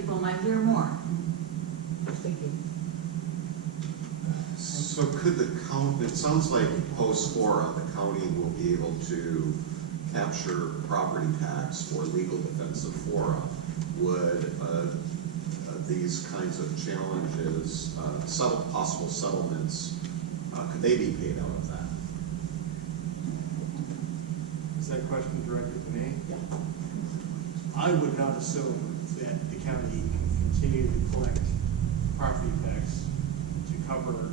people might hear more. Thank you. So could the county, it sounds like post FORA, the county will be able to capture property tax for legal defense of FORA. Would these kinds of challenges, possible settlements, could they be paid out of that? Is that question directed to me? Yeah. I would not assume that the county can continue to collect property tax to cover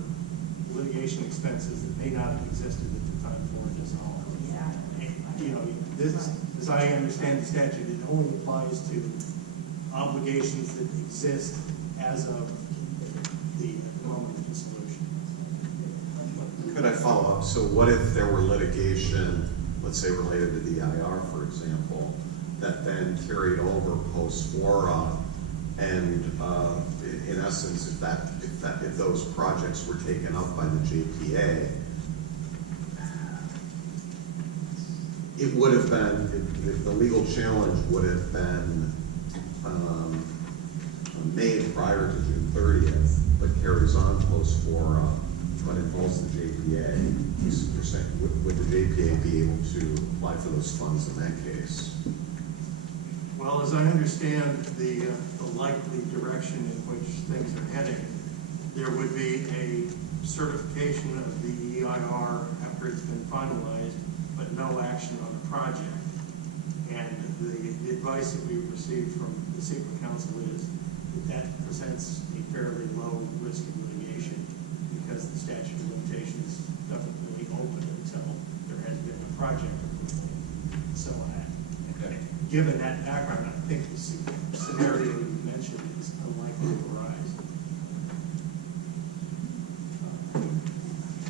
litigation expenses that may not have existed at the time FORA dissolved. Yeah. You know, this, as I understand the statute, it only applies to obligations that exist as of the moment of dissolution. Could I follow up? So what if there were litigation, let's say related to the IR, for example, that then carried over post FORA, and in essence, if those projects were taken up by the JPA, it would have been, the legal challenge would have been made prior to June 30th, but carries on post FORA, but involves the JPA. You're saying, would the JPA be able to apply for those funds in that case? Well, as I understand the likely direction in which things are heading, there would be a certification of the EIR after it's been finalized, but no action on the project. And the advice that we've received from the secret counsel is that presents a fairly low risk of litigation because the statute of limitations doesn't really open until there has been a project. So given that background, I think the scenario you mentioned is unlikely to arise.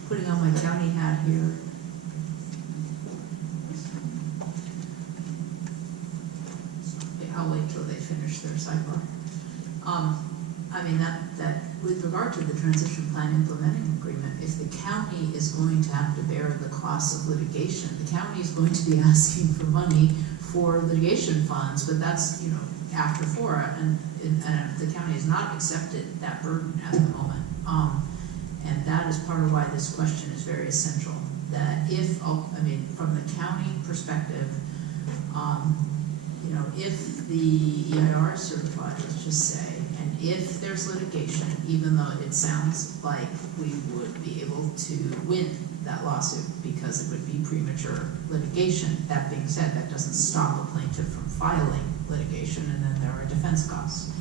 Putting on my county hat here. I'll wait till they finish their sidebar. I mean, that with regard to the transition plan implementing agreement, if the county is going to have to bear the costs of litigation, the county is going to be asking for money for litigation funds, but that's, you know, after FORA, and the county has not accepted that burden at the moment. And that is part of why this question is very essential. That if, I mean, from the county perspective, you know, if the EIR is certified, let's just say, and if there's litigation, even though it sounds like we would be able to win that lawsuit because it would be premature litigation, that being said, that doesn't stop a plaintiff from filing litigation, and then there are defense costs.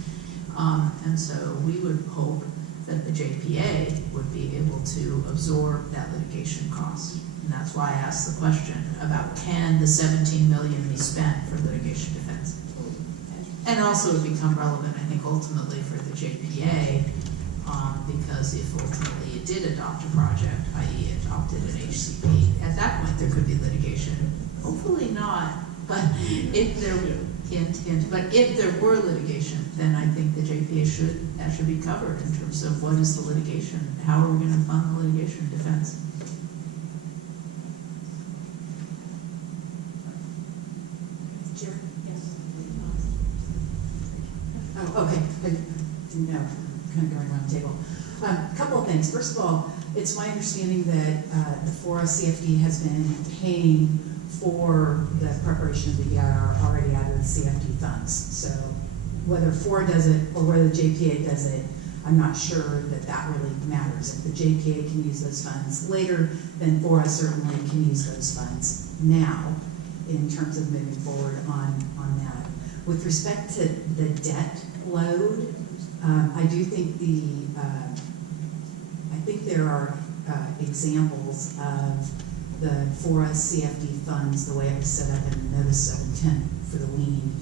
And so we would hope that the JPA would be able to absorb that litigation cost. And that's why I asked the question about, can the $17 million be spent for litigation defense? And also it would become relevant, I think, ultimately for the JPA, because if ultimately it did adopt a project, i.e. adopted an HCP, at that point there could be litigation. Hopefully not, but if there but if there were litigation, then I think the JPA should be covered in terms of what is the litigation, how are we going to fund the litigation defense. Chair? Yes. Oh, okay. I didn't know. Kind of going around the table. A couple of things. First of all, it's my understanding that the FORA CFD has been paying for the preparation of the EIR already out of the CFD funds. So whether FORA does it or whether the JPA does it, I'm not sure that that really matters. If the JPA can use those funds later, then FORA certainly can use those funds now in terms of moving forward on that. With respect to the debt load, I do think I think there are examples of the FORA CFD funds, the way it was set up in the notice of intent for the lien.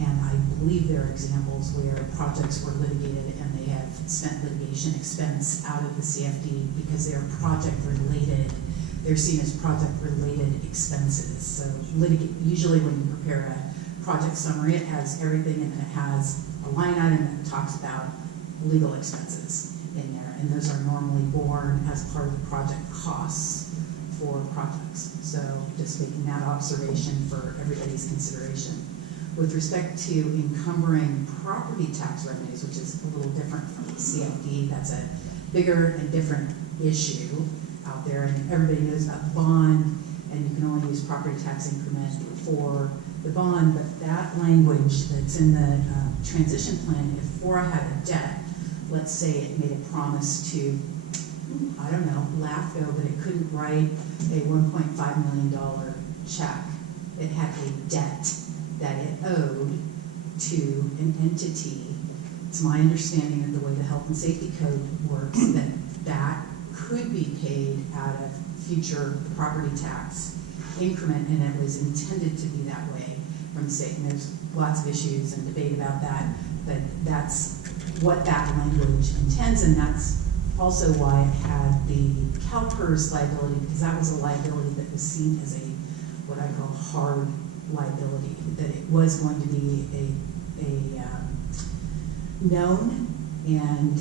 And I believe there are examples where projects were litigated and they have spent litigation expense out of the CFD because they're project related. They're seen as project related expenses. So usually when you prepare a project summary, it has everything and then it has a line item that talks about legal expenses in there. And those are normally borne as part of the project costs for projects. So just making that observation for everybody's consideration. With respect to encumbering property tax revenues, which is a little different from the CFD, that's a bigger and different issue out there, and everybody knows about the bond, and you can only use property tax increment for the bond, but that language that's in the transition plan, if FORA had a debt, let's say it made a promise to, I don't know, LAFCO, but it couldn't write a $1.5 million check. It had a debt that it owed to an entity. It's my understanding of the way the health and safety code works that that could be paid out of future property tax increment, and it was intended to be that way from the state. And there's lots of issues and debate about that, but that's what that language intends, and that's also why it had the CalPERS liability, because that was a liability that was seen as a what I call hard liability, that it was going to be a known and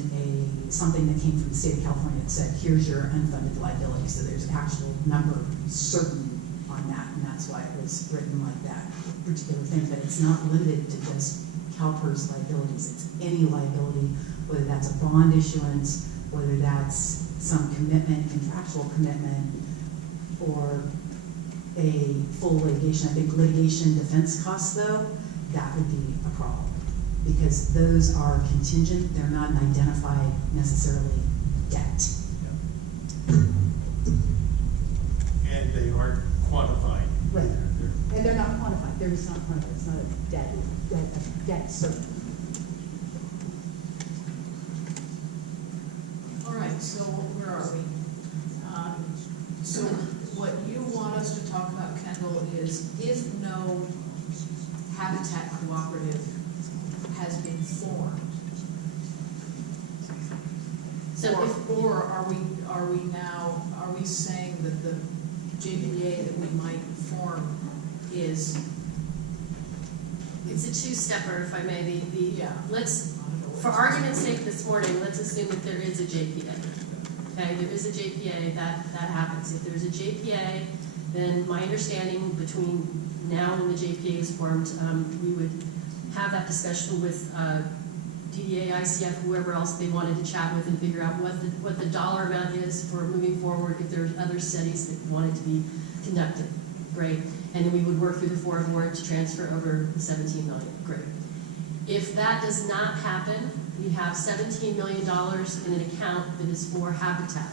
something that came from the state of California that said, here's your unfunded liability. So there's an actual number certain on that, and that's why it was written like that particular thing. But it's not limited to just CalPERS liabilities. It's any liability, whether that's a bond issuance, whether that's some commitment, contractual commitment, or a full litigation. I think litigation defense costs, though, that would be a problem, because those are contingent. They're not an identified necessarily debt. And they aren't quantified. Right. And they're not quantified. They're just not quantified. It's not a debt certain. All right, so where are we? So what you want us to talk about, Kendall, is if no habitat cooperative has been formed, So or are we saying that the JPA that we might form is? it's a two-stepper, if I may. Yeah. Let's, for argument's sake this morning, let's assume that there is a JPA. Okay, there is a JPA, that happens. If there's a JPA, then my understanding between now and the JPA is formed, we would have that discussion with DDA, ICF, whoever else they wanted to chat with, and figure out what the dollar amount is for moving forward if there's other studies that wanted to be conducted. Great. And then we would work through the FORA board to transfer over the $17 million. Great. If that does not happen, we have $17 million in an account that is for habitat.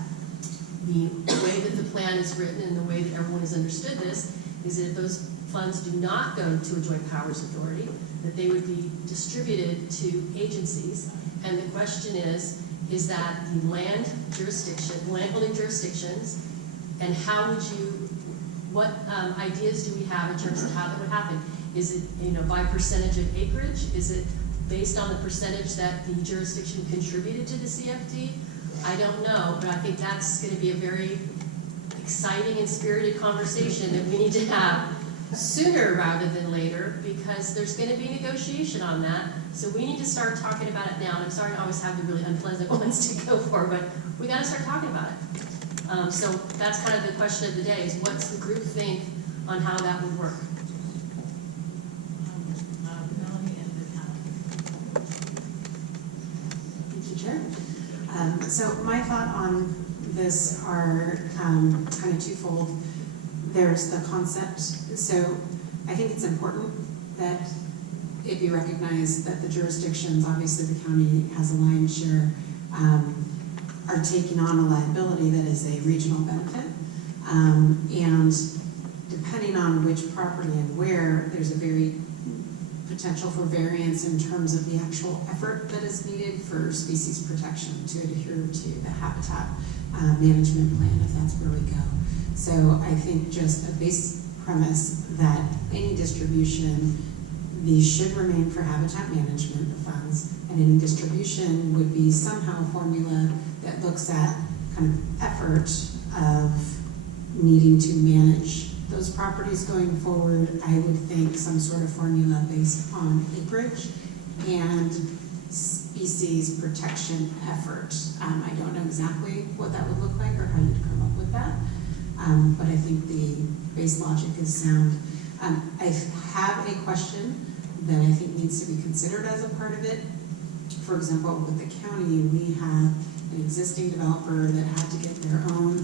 The way that the plan is written and the way that everyone has understood this is that if those funds do not go to a joint powers authority, that they would be distributed to agencies. And the question is that the landholding jurisdictions, and how would you, what ideas do we have in terms of how that would happen? Is it, by percentage of acreage? Is it based on the percentage that the jurisdiction contributed to the CFD? I don't know, but I think that's going to be a very exciting and spirited conversation that we need to have sooner rather than later, because there's going to be negotiation on that. So we need to start talking about it now. And I'm sorry to always have the really unpleasant ones to go for, but we got to start talking about it. So that's kind of the question of the day: is what's the group think on how that would work? Melanie and the town. Thank you, Chair. So my thought on this are kind of twofold. There's the concept. So I think it's important that it be recognized that the jurisdictions, obviously the county has a lion's share, are taking on a liability that is a regional benefit. And depending on which property and where, there's a very potential for variance in terms of the actual effort that is needed for species protection to adhere to the habitat management plan, if that's where we go. So I think just a base premise that any distribution, these should remain for habitat management funds, and any distribution would be somehow a formula that looks at kind of effort of needing to manage those properties going forward. I would think some sort of formula based on acreage and species protection effort. I don't know exactly what that would look like or how you'd come up with that, but I think the base logic is sound. I have a question that I think needs to be considered as a part of it. For example, with the county, we have an existing developer that had to get their own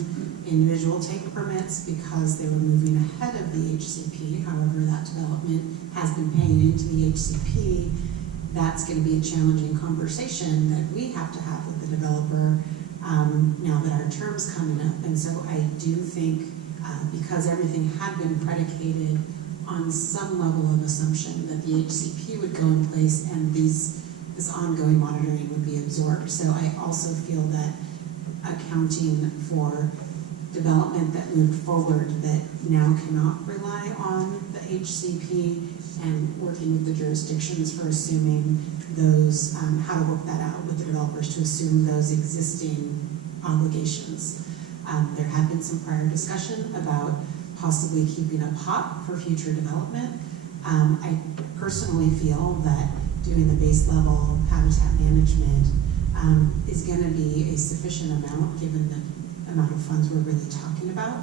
individual take permits because they were moving ahead of the HCP. However, that development has been paying into the HCP. That's going to be a challenging conversation that we have to have with the developer now that our term's coming up. And so I do think because everything had been predicated on some level of assumption that the HCP would go in place and this ongoing monitoring would be absorbed. So I also feel that accounting for development that moved forward that now cannot rely on the HCP and working with the jurisdictions for assuming those, how to work that out with the developers to assume those existing obligations. There had been some prior discussion about possibly keeping a pot for future development. I personally feel that doing the base level habitat management is going to be a sufficient amount given the amount of funds we're really talking about,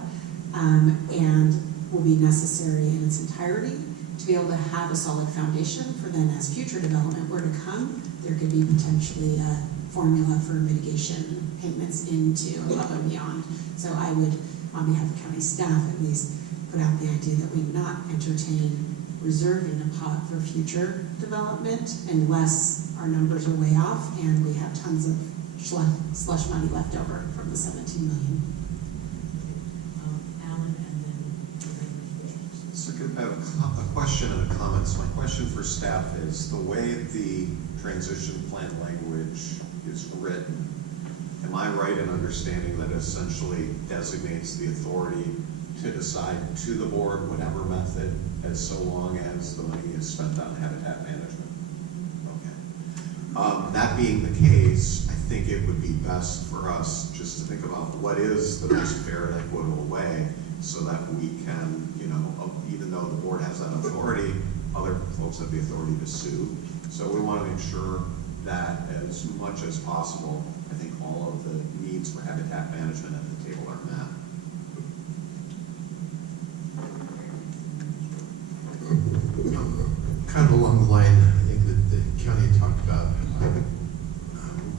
and will be necessary in its entirety to be able to have a solid foundation for then as future development were to come, there could be potentially a formula for mitigation payments into above and beyond. So I would, on behalf of county staff, at least put out the idea that we not entertain reserving a pot for future development unless our numbers are way off and we have tons of slush money left over from the 17 million. Alan, and then. So I have a question and a comment. So my question for staff is the way the transition plan language is written, am I right in understanding that it essentially designates the authority to decide to the board whatever method as so long as the money is spent on habitat management? Okay. That being the case, I think it would be best for us just to think about what is the most fair and equitable way so that we can, you know, even though the board has that authority, other folks have the authority to sue. So we want to make sure that as much as possible, I think all of the needs for habitat management at the table are met. Kind of along the line, I think that the county had talked about,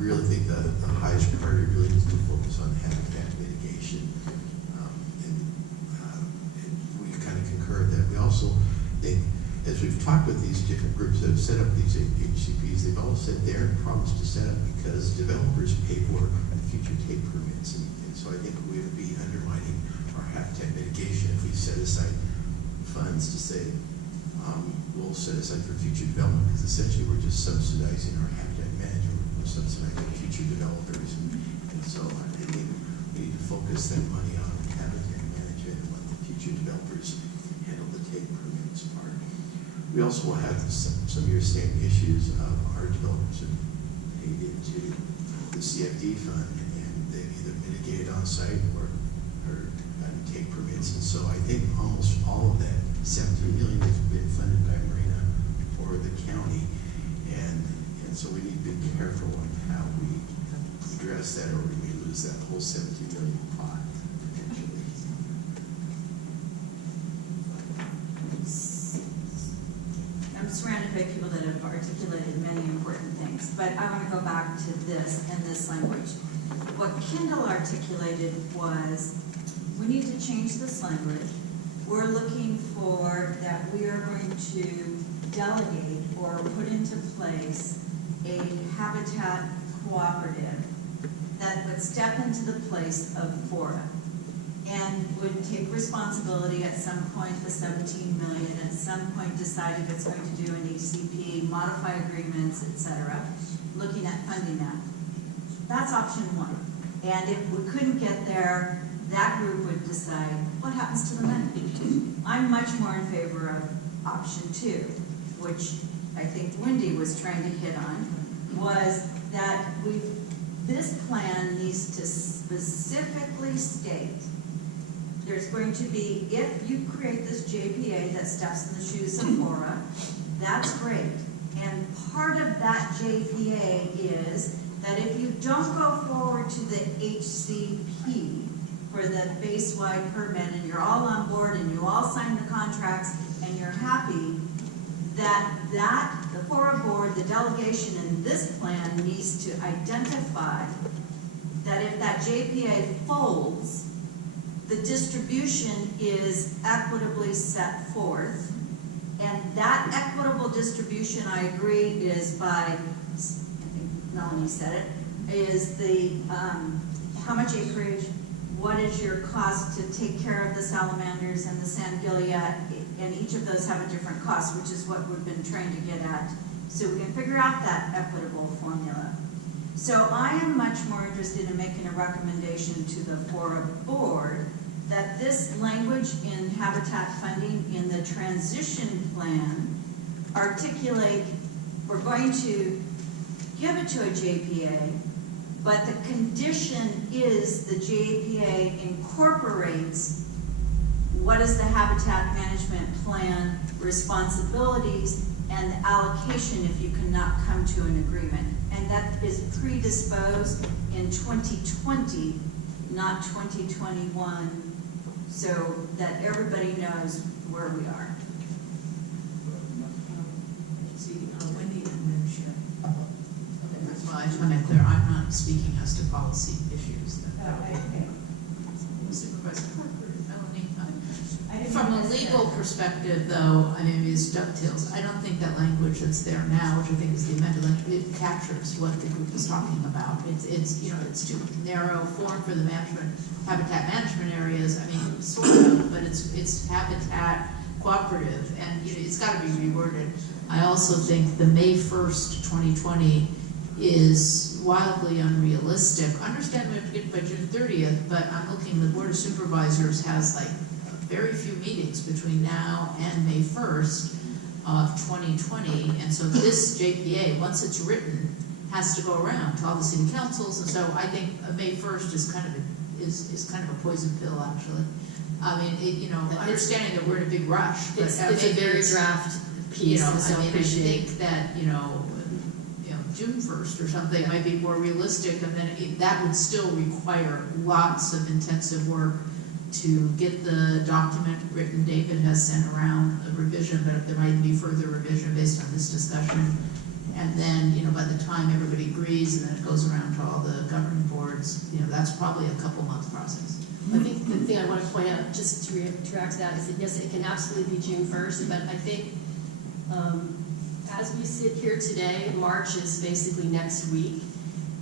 we really think that the highest priority really needs to focus on habitat mitigation. And we kind of concur that. We also think, as we've talked with these different groups that have set up these HCPs, they've all said they're promised to set up because developers pay for future take permits. And so I think we would be undermining our habitat mitigation if we set aside funds to say, we'll set aside for future development, because essentially we're just subsidizing our habitat management, we're subsidizing future developers. And so I think we need to focus that money on habitat management and let the future developers handle the take permits part. We also will have some of your same issues of our developers are paid into the CFD fund, and they either mitigate on site or take permits. And so I think almost all of that 17 million has been funded by Marina or the county, and so we need to be careful on how we address that, or we may lose that whole 17 million pot potentially. I'm surrounded by people that have articulated many important things, but I want to go back to this and this language. What Kendall articulated was, we need to change this language. We're looking for that we are going to delegate or put into place a habitat cooperative that would step into the place of FORA and would take responsibility at some point, the 17 million, at some point decide if it's going to do an HCP, modify agreements, etc., looking at funding that. That's option one. And if we couldn't get there, that group would decide what happens to the money. I'm much more in favor of option two, which I think Wendy was trying to hit on, was that this plan needs to specifically state there's going to be, if you create this JPA that steps in the shoes of FORA, that's great. And part of that JPA is that if you don't go forward to the HCP for the base-wide permit and you're all on board and you all sign the contracts and you're happy, that that the FORA board, the delegation in this plan needs to identify that if that JPA folds, the distribution is equitably set forth. And that equitable distribution, I agree, is by, I think Melanie said it, is the, how much acreage, what is your cost to take care of the salamanders and the San Gilead, and each of those have a different cost, which is what we've been trying to get at. So we can figure out that equitable formula. So I am much more interested in making a recommendation to the FORA board that this language in habitat funding in the transition plan articulate, we're going to give it to a JPA, but the condition is the JPA incorporates what is the habitat management plan responsibilities and the allocation if you cannot come to an agreement. And that is predisposed in 2020, not 2021, so that everybody knows where we are. Wendy and then Sharon. Okay, well, I just want to make clear, I'm not speaking as to policy issues. Supervisor Parker, Melanie. From a legal perspective, though, I mean, it's dovetails. I don't think that language that's there now, which I think is the amended language, it captures what the group is talking about. It's you know, it's too narrow form for the management, habitat management areas. I mean, sort of, but it's habitat cooperative, and you know, it's got to be reworded. I also think the May 1st, 2020 is wildly unrealistic. Understand we have to get by June 30th, but I'm looking, the Board of Supervisors has like very few meetings between now and May 1st of 2020, and so this JPA, once it's written, has to go around to all the city councils, and so I think May 1st is kind of a poison pill, actually. I mean, you know, understanding that we're in a big rush, but It's a very draft piece, you know, so I mean, I appreciate. think that, you know, June 1st or something might be more realistic, and then that would still require lots of intensive work to get the document written. David has sent around a revision, but there might be further revision based on this discussion. And then, you know, by the time everybody agrees and then it goes around to all the governing boards, you know, that's probably a couple month process. I think the thing I want to point out, just to react to that, is that yes, it can absolutely be June 1st, but I think as we sit here today, March is basically next week.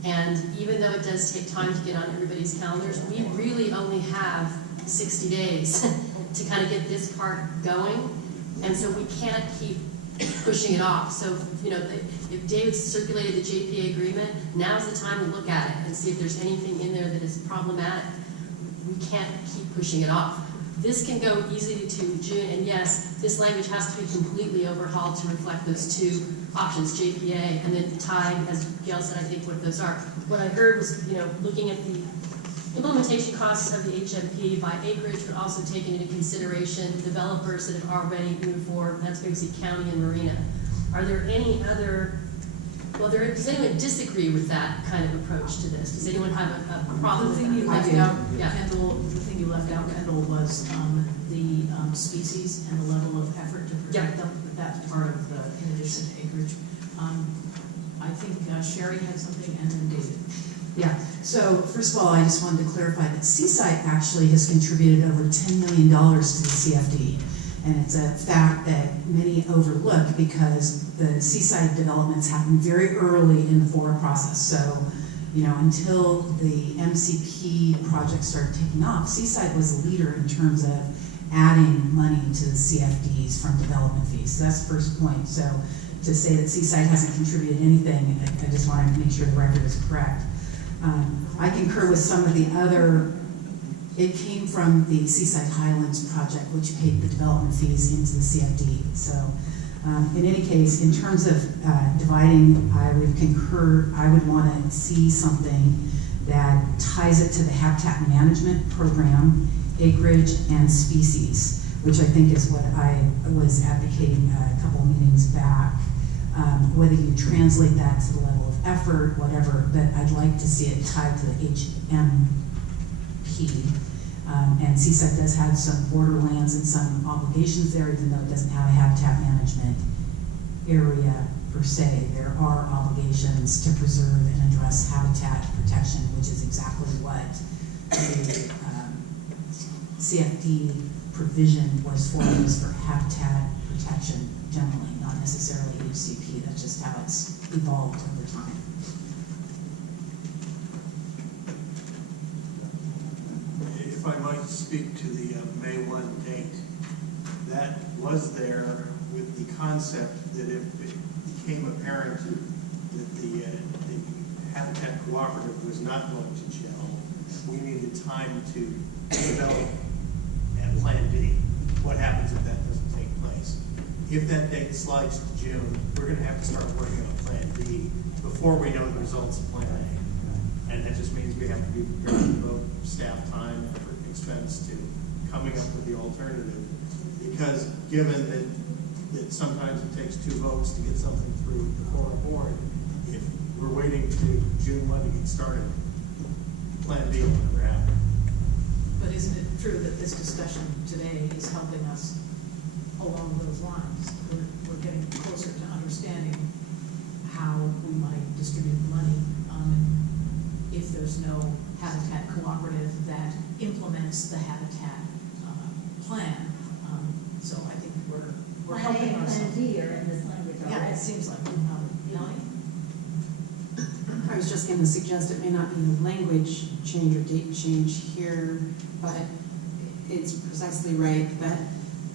And even though it does take time to get on everybody's calendars, we really only have 60 days to kind of get this part going. And so we can't keep pushing it off. So, you know, if David circulated the JPA agreement, now's the time to look at it and see if there's anything in there that is problematic. We can't keep pushing it off. This can go easily to June, and yes, this language has to be completely overhauled to reflect those two options, JPA, and then tied, as Gail said, I think what those are. What I heard was, you know, looking at the implementation costs of the HMP by acreage, but also taking into consideration developers that have already moved forward. That's basically county and marina. Are there any other, well, does anyone disagree with that kind of approach to this? Does anyone have a problem The with thing you that? left out, Yeah. Kendall, the thing you left out, Kendall, was the species and the level of effort to protect them. That's part of the, in addition to acreage. I think Sherry had something, and then David. Yeah, so first of all, I just wanted to clarify that Seaside actually has contributed over $10 million to the CFD. And it's a fact that many overlook because the Seaside developments happen very early in the FORA process. So, you know, until the MCP project started taking off, Seaside was a leader in terms of adding money to the CFDs from development fees. So that's the first point. So to say that Seaside hasn't contributed anything, I just wanted to make sure the record is correct. I concur with some of the other. It came from the Seaside Highlands project, which paid the development fees into the CFD. So in any case, in terms of dividing, I would concur, I would want to see something that ties it to the habitat management program, acreage, and species, which I think is what I was advocating a couple of meetings back. Whether you translate that to the level of effort, whatever, but I'd like to see it tied to the HMP. And Seaside does have some borderlands and some obligations there, even though it doesn't have a habitat management area per se. There are obligations to preserve and address habitat protection, which is exactly what the CFD provision was for habitat protection generally, not necessarily HCP. That's just how it's evolved over time. If I might speak to the May 1 date, that was there with the concept that if it became apparent that the Habitat Cooperative was not going to gel, we needed time to develop a Plan B. What happens if that doesn't take place? If that date slides to June, we're going to have to start working on Plan B before we know the results of Plan A. And that just means we have to be prepared to devote staff time, effort, and expense to coming up with the alternative. Because given that sometimes it takes 2 votes to get something through the FORA board, if we're waiting to June 1 to get started, Plan B will never happen. But isn't it true that this discussion today is helping us along those lines? We're getting closer to understanding how we might distribute the money if there's no habitat cooperative that implements the habitat plan. So I think we're helping ourselves. Plan D are in this language already. Yeah, it seems like Melanie? I was just going to suggest it may not be a language change or date change here, but it's precisely right that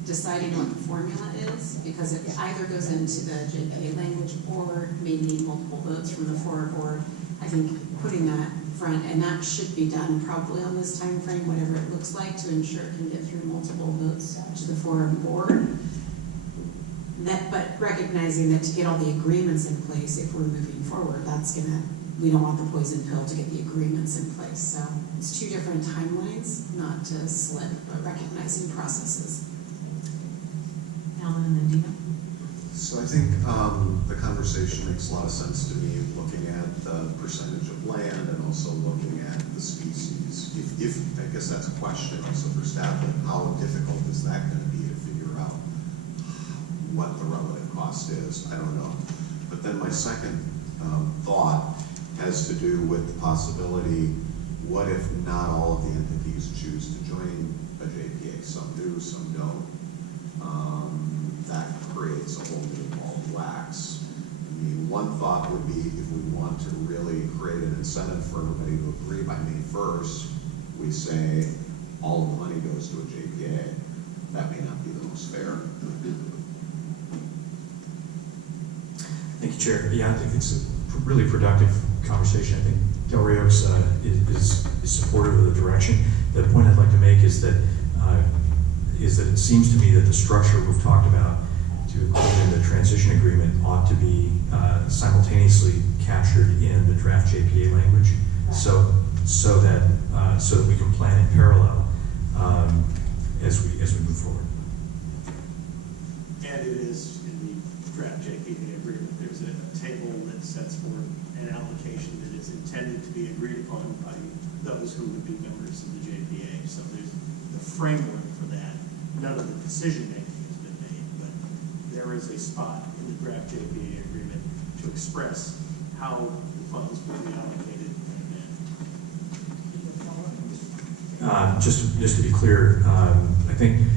deciding what the formula is, because it either goes into the JPA language or may need multiple votes from the FORA board. I think putting that front, and that should be done probably on this time frame, whatever it looks like, to ensure it can get through multiple votes to the FORA board. But recognizing that to get all the agreements in place, if we're moving forward, we don't want the poison pill to get the agreements in place. So it's 2 different timelines, not to slip, but recognizing processes. Alan and then Dina? So I think the conversation makes a lot of sense to me, looking at the percentage of land and also looking at the species. If I guess that's a question also for staff, like how difficult is that going to be to figure out what the relative cost is? I don't know. But then my second thought has to do with the possibility, what if not all of the entities choose to join a JPA? Some do, some don't. That creates a whole new ball of wax. I mean, one thought would be if we want to really create an incentive for everybody to agree by May 1st, we say all of the money goes to a JPA. That may not be the most fair. Thank you, Chair. Yeah, I think it's a really productive conversation. I think Del Rio's is supportive of the direction. The point I'd like to make is that it seems to me that the structure we've talked about to include in the transition agreement ought to be simultaneously captured in the draft JPA language, so that we can plan in parallel as we move forward. And it is in the draft JPA agreement. There's a table that sets forth an allocation that is intended to be agreed upon by those who would be members of the JPA. So there's the framework for that. None of the decision making has been made, but there is a spot in the draft JPA agreement to express how the funds will be allocated. Just to be clear, I think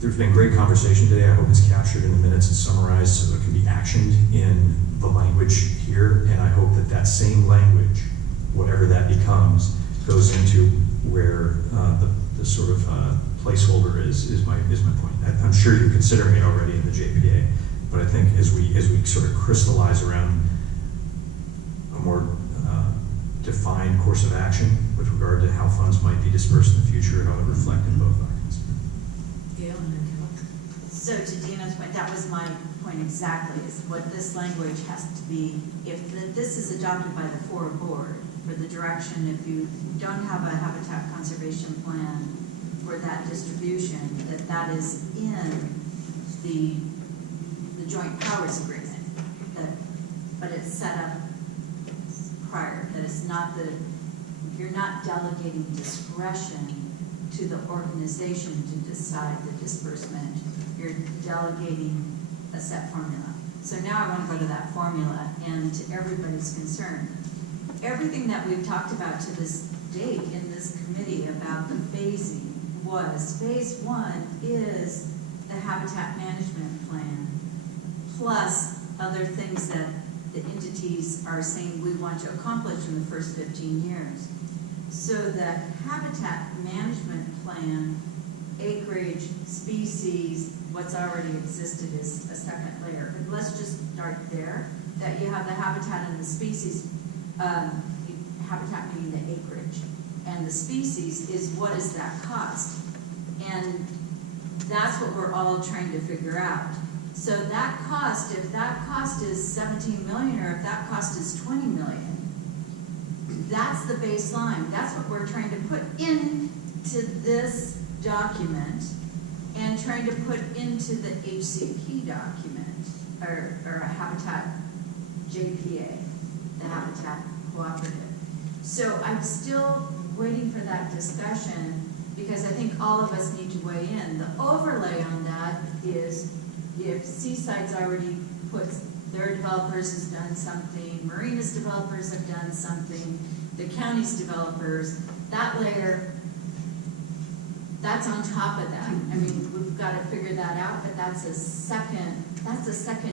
there's been great conversation today. I hope it's captured in the minutes and summarized so it can be actioned in the language here. And I hope that same language, whatever that becomes, goes into where the sort of placeholder is my point. I'm sure you're considering it already in the JPA, but I think as we sort of crystallize around a more defined course of action with regard to how funds might be dispersed in the future, it ought to reflect in both documents. Gail and then Carol. So to Dina's point, that was my point exactly, is what this language has to be. If this is adopted by the FORA board for the direction, if you don't have a habitat conservation plan for that distribution, that is in the joint powers agreement, but it's set up prior, that it's not you're not delegating discretion to the organization to decide the disbursement. You're delegating a set formula. So now I want to go to that formula, and to everybody's concern. Everything that we've talked about to this date in this committee about the phasing was, phase one is the habitat management plan, plus other things that the entities are saying we want to accomplish in the first 15 years. So that habitat management plan, acreage, species, what's already existed is a second layer. But let's just start there, that you have the habitat and the species, habitat meaning the acreage, and the species is what is that cost? And that's what we're all trying to figure out. So that cost, if that cost is 17 million or if that cost is 20 million, that's the baseline. That's what we're trying to put into this document and trying to put into the HCP document, or a habitat JPA, the Habitat Cooperative. So I'm still waiting for that discussion because I think all of us need to weigh in. The overlay on that is if Seaside's already put, their developers has done something, Marina's developers have done something, the county's developers, that layer, that's on top of that. I mean, we've got to figure that out, but that's a second